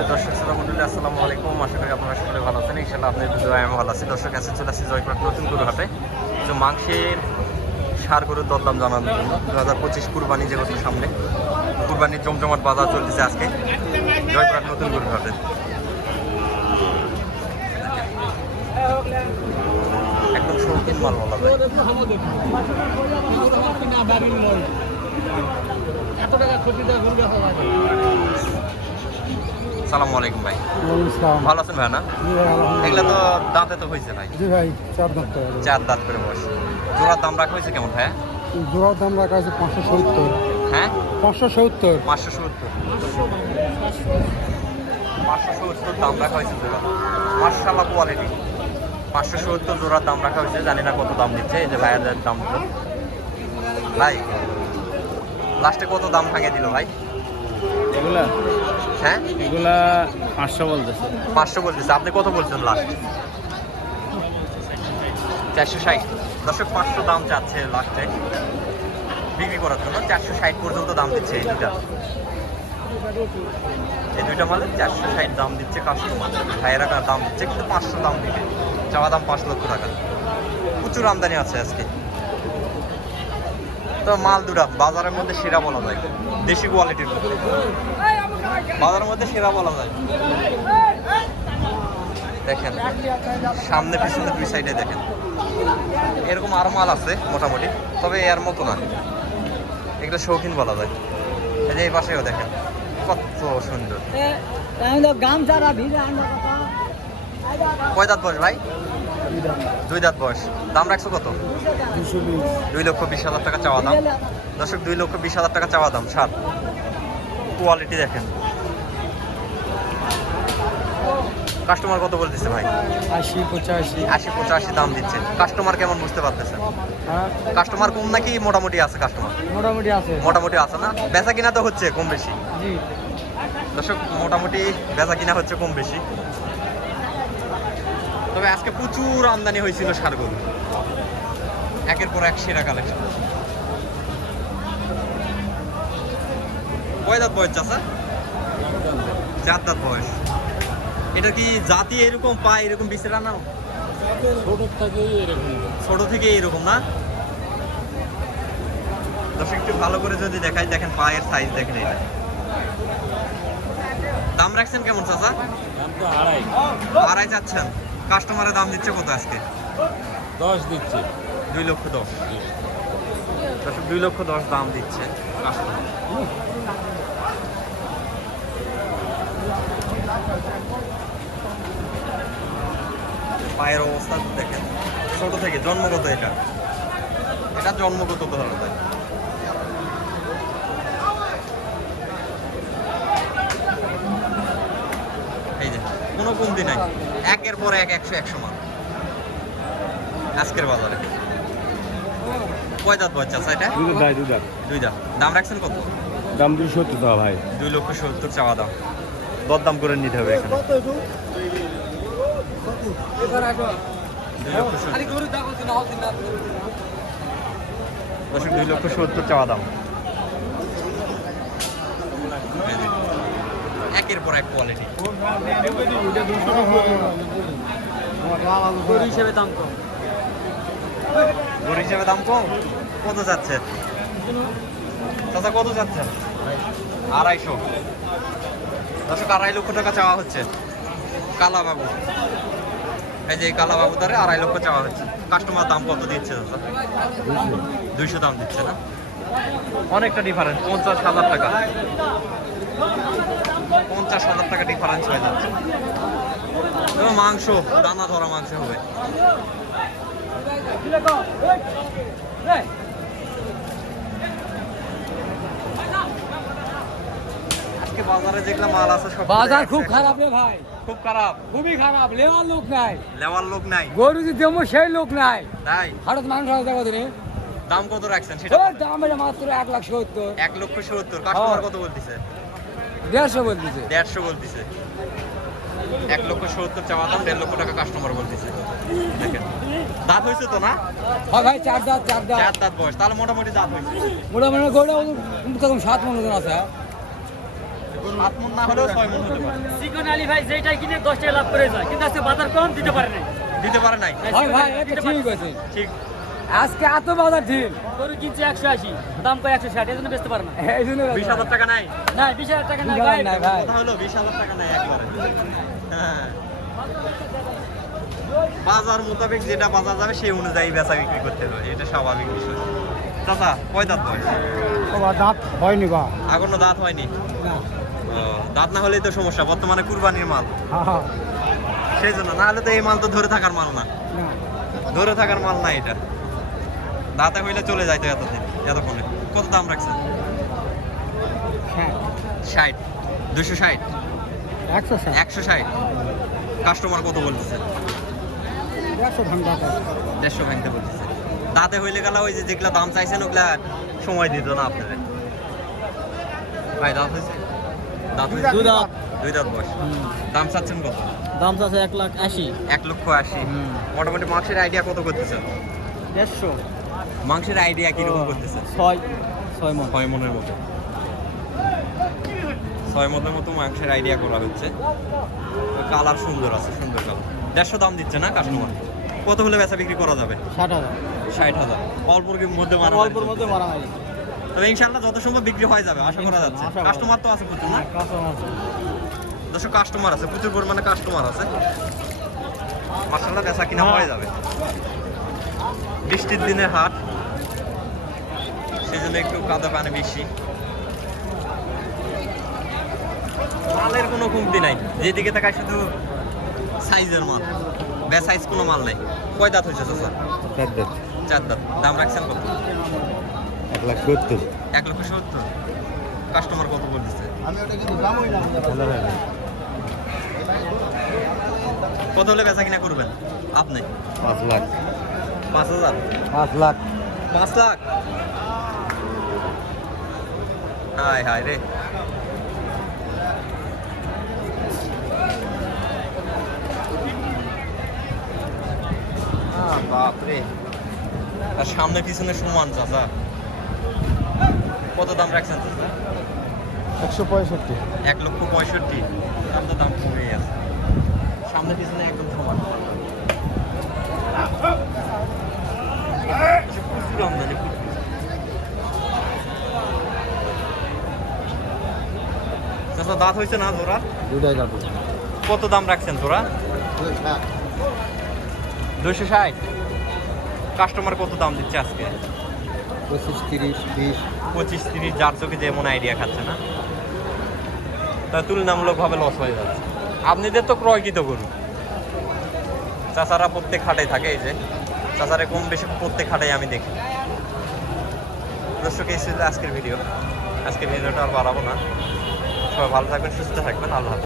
সুপ্রিয় দর্শক শ্রোতা মণ্ডলী, আসসালামু আলাইকুম। আশা করি আপনারা সকলে ভালো আছেন। ইনশাআল্লাহ আপনাদের ভিডিও আমি ভালো আছি। দর্শক কাছে চলে আসছি জয়পুরহাট নতুন গরু হাটে। তো মাংসের সার গরুর দরদাম জানানোর জন্য 2025 কুরবানি যেহেতু সামনে, কুরবানির জমজমাট বাজার চলতেছে আজকে জয়পুরহাট নতুন গরু হাটে। একদম শৌখিন মাল বলা যায়। সালামু আলাইকুম ভাই, ভালো আছেন ভাই? না এগুলা তো দাঁতে তো হয়েছে ভাই? জি ভাই, চার দাঁত করে বয়স। জোড়ার দাম রাখা হয়েছে কেমন ভাইয়া? জোড়ার দাম রাখা আছে 570। হ্যাঁ 570 দাম রাখা হয়েছে জোড়া। মাশাআল্লাহ কোয়ালিটি। 570 জোড়ার দাম রাখা হয়েছে। জানি না কত দাম দিচ্ছে। এই যে ভাইয়াদের দাম দিল ভাই, লাস্টে কত দাম ভাঙিয়ে দিল ভাই? এগুলা হ্যাঁ এগুলা 500 বলতেছে। 500 বলতেছে। আপনি কত বলছেন লাস্ট? 460। দর্শক 500 দাম চাচ্ছে লাস্টে বিক্রি করার জন্য। 460 পর্যন্ত দাম দিচ্ছে এই দুইটা মালে 460 দাম দিচ্ছে কাস্টমার। ভাইয়েরা দাম দিচ্ছে কিন্তু 500 দাম দিবে। চাওয়া দাম 5 লক্ষ টাকা। প্রচুর আমদানি আছে আজকে। তো মাল দুটা বাজারের মধ্যে সেরা বলা যায়, দেশি কোয়ালিটির মধ্যে বাজারের মধ্যে সেরা বলা যায়। দেখেন সামনে পিছনে দুই সাইডে দেখেন, এরকম আরো মাল আছে মোটামুটি, তবে এর মতো না। এগুলো শৌখিন বলা যায়। এই যে এই পাশেও দেখেন কত সুন্দর। কয় দাঁত বয়স ভাই? 2 দাঁত বয়স। দাম রাখছো কত? 2,20,000 টাকা চাওয়া দাম। দর্শক 2,20,000 টাকা চাওয়া দাম। সার কোয়ালিটি দেখেন। কাস্টমার কত বলতেছে ভাই? 80-85 দাম দিচ্ছে। কাস্টমার কেমন বুঝতে পারতেছেন? কাস্টমার কম নাকি মোটামুটি আছে? কাস্টমার মোটামুটি আছে না? বেচা কিনা তো হচ্ছে কম বেশি। দর্শক মোটামুটি বেচা কিনা হচ্ছে কম বেশি। তবে আজকে প্রচুর আমদানি হয়েছিল ষাড় গরু, একের পর এক সেরা কালেকশন। কয় দাঁত বয়স চাচা? 4 দাঁত বয়স। এটা কি জাতি এরকম পায়, এরকম বিচেরা না? ছোট থেকে এরকম না? দর্শক একটু ভালো করে যদি দেখাই, দেখেন পায়ের সাইজ দেখেন। এটা দাম রাখছেন কেমন চাচা? 2.5 চাচ্ছেন। কাস্টমারের দাম দিচ্ছে কত আজকে? 10 দিচ্ছে। 2,10,000। দর্শক 2,10,000 দাম দিচ্ছে কাস্টমার। পায়ের অবস্থা দেখেন, ছোট থেকে জন্মগত। এটা জন্মগত ধরা যায়। এই যে কোনো কমতি নাই, একের পর এক 100 মান আজকের বাজারে। কয় দাঁত বয়স আছে এটা? 2 দাঁত। দাম রাখছেন কত? দাম 270 দাও ভাই। 2,70,000 চাওয়া দাম। দরদাম করে নিতে হবে এখানে। 2,70,000 চাওয়া দাম। একের পর এক কোয়ালিটি। গরু হিসেবে দাম কম। কত যাচ্ছে চাচা? কত যাচ্ছে? 250। দর্শক 2.5 লক্ষ টাকা চাওয়া হচ্ছে কালা বাবু। এই যে কালা বাবু দ্বারা 2.5 লক্ষ চাওয়া হচ্ছে। কাস্টমার দাম কত দিচ্ছে চাচা? 200 দাম দিচ্ছে না? অনেকটা ডিফারেন্স। 50,000 টাকা, 50,000 টাকা ডিফারেন্স হয়ে যাচ্ছে। এবং মাংস দানা ধরা মাংস হবে। আজকে বাজারে যেগুলো মাল আছে সব বাজার খুব খারাপ রে ভাই, খুব খারাপ, খুবই খারাপ। লেওয়ার লোক নাই, গরু যে দেবো সেই লোক নাই। তাই হঠাৎ মানুষ দেখা দিনে। দাম কত রাখছেন সেটা? দাম মাত্র 1,70,000। 1,70,000। কাস্টমার কত বলতেছে? 150 বলতেছে। 150 বলতেছে। 1,70,000 চাওয়া দাম, 1.5 লক্ষ টাকা কাস্টমার বলতেছে। দেখেন দাঁত হয়েছে তো না? হ্যাঁ ভাই, 4 দাঁত। 4 দাঁত বয়স, তাহলে মোটামুটি দাঁত হয়েছে। মোটামুটি গরু তখন 7 মন আছে। 7 মণ না হলেও 6 মণ হতে পারে। চিকন আলী ভাই যেটাই কিনে 10 টাকা লাভ করে যায়, কিন্তু আজকে বাজার কম দিতে পারে নাই। দিতে পারে নাই। ভাই ভাই এটা ঠিক আছে ঠিক। আজকে এত বাজার ঠিক গরু কিনছে 180, দাম কয় 160, এজন্য বেচতে পারে না। এই জন্য 20,000 টাকা নাই। না 20,000 টাকা নাই ভাই। নাই ভাই কথা হলো 20,000 টাকা নাই একবারে। হ্যাঁ। বাজার মোতাবেক যেটা বাজার যাবে সেই অনুযায়ী বেচা বিক্রি করতে হবে, এটা স্বাভাবিক বিষয়। চাচা কয় দাঁত বয়স? দাঁত হয়নি বা এখনো দাঁত হয়নি। না ও, দাঁত না হলেই তো সমস্যা, বর্তমানে কুরবানির মাল, হ্যাঁ সেই জন্য। না হলে তো এই মাল তো ধরে থাকার মাল না, না ধরে থাকার মাল না এটা। দাঁতে হইলে চলে যাইতো এতদিন, এতক্ষণে। কত দাম রাখছেন? হ্যাঁ 60, 260, 160 160। কাস্টমার কত বলতেছে? 150 ভাঙা 150 ভাঙতে বলতেছে। দাঁতে হইলে গেলা ওই যে যেগুলা দাম চাইছেন ওগুলা সময় দিত না আপনাদের। ভাই দাঁত হয়েছে? দাঁত হয়েছে? দুই দাঁত। 2 দাঁত বয়স। দাম চাচ্ছেন কত? দাম আছে 1,80,000, 1,80,000। মোটামুটি মাংসের আইডিয়া কত করতেছে? 150, মাংসের আইডিয়া কিরকম করতেছে? 6 মণ। 6 মনের মতো। 6 মনের মতো মাংসের আইডিয়া করা হচ্ছে। কালার সুন্দর আছে, সুন্দর কালার। 150 দাম দিচ্ছে না কাস্টমার? কত হলে বেচা বিক্রি করা যাবে? 60,000, 60,000। অল্পর মধ্যে মারা অল্পের মধ্যে মারা হয়। তবে ইনশাআল্লাহ যত সম্ভব বিক্রি হয়ে যাবে আশা করা যাচ্ছে। আশা করা কাস্টমার তো আছে প্রচুর না? দর্শক কাস্টমার আছে, প্রচুর পরিমাণে কাস্টমার আছে। মাশাআল্লাহ বেচা কিনা হয়ে যাবে। বৃষ্টির দিনের হাট, সেই জন্য একটু কাদা পানি বেশি। মালের কোনো কমতি নাই, যেদিকে তাকায় শুধু সাইজের মাল, সাইজ কোনো মাল নাই। কয় দাঁত হয়েছে চাচা? 4 দাঁত। দাম রাখছেন কত? 1,70,000 1,70,000। কাস্টমার কত বলতেছে? কত হলে বেচা কিনা করবেন আপনি? 5 লাখ 5,000? 5 লাখ 5 লাখ? হায় হায় রে। বাপরে, আর সামনে পিছনে সমান চাচা। কত দাম রাখছেন চাচা? 165 1,65,000। দাম তো দাম কমে আছে, সামনে পিছনে একদম সমান। প্রচুর আমদানি, প্রচুর। চাচা দাঁত হয়েছে না তোরা? দুটাই কাটবো। কত দাম রাখছেন তোরা? 260। কাস্টমার কত দাম দিচ্ছে আজকে? 25, 30, 20 25, 30, যার চোখে যেমন আইডিয়া খাচ্ছে না, তা তুলনামূলকভাবে লস হয়ে যাচ্ছে। আপনাদের তো ক্রয়কৃত গরু, চাচারা প্রত্যেক হাটে থাকে। এই যে চাচারে কম বেশি প্রত্যেক হাটেই আমি দেখি। দর্শক এই ছিল আজকের ভিডিও। আজকের ভিডিওটা আর বাড়াবো না। সবাই ভালো থাকবেন, সুস্থ থাকবেন। আল্লাহ হাফেজ।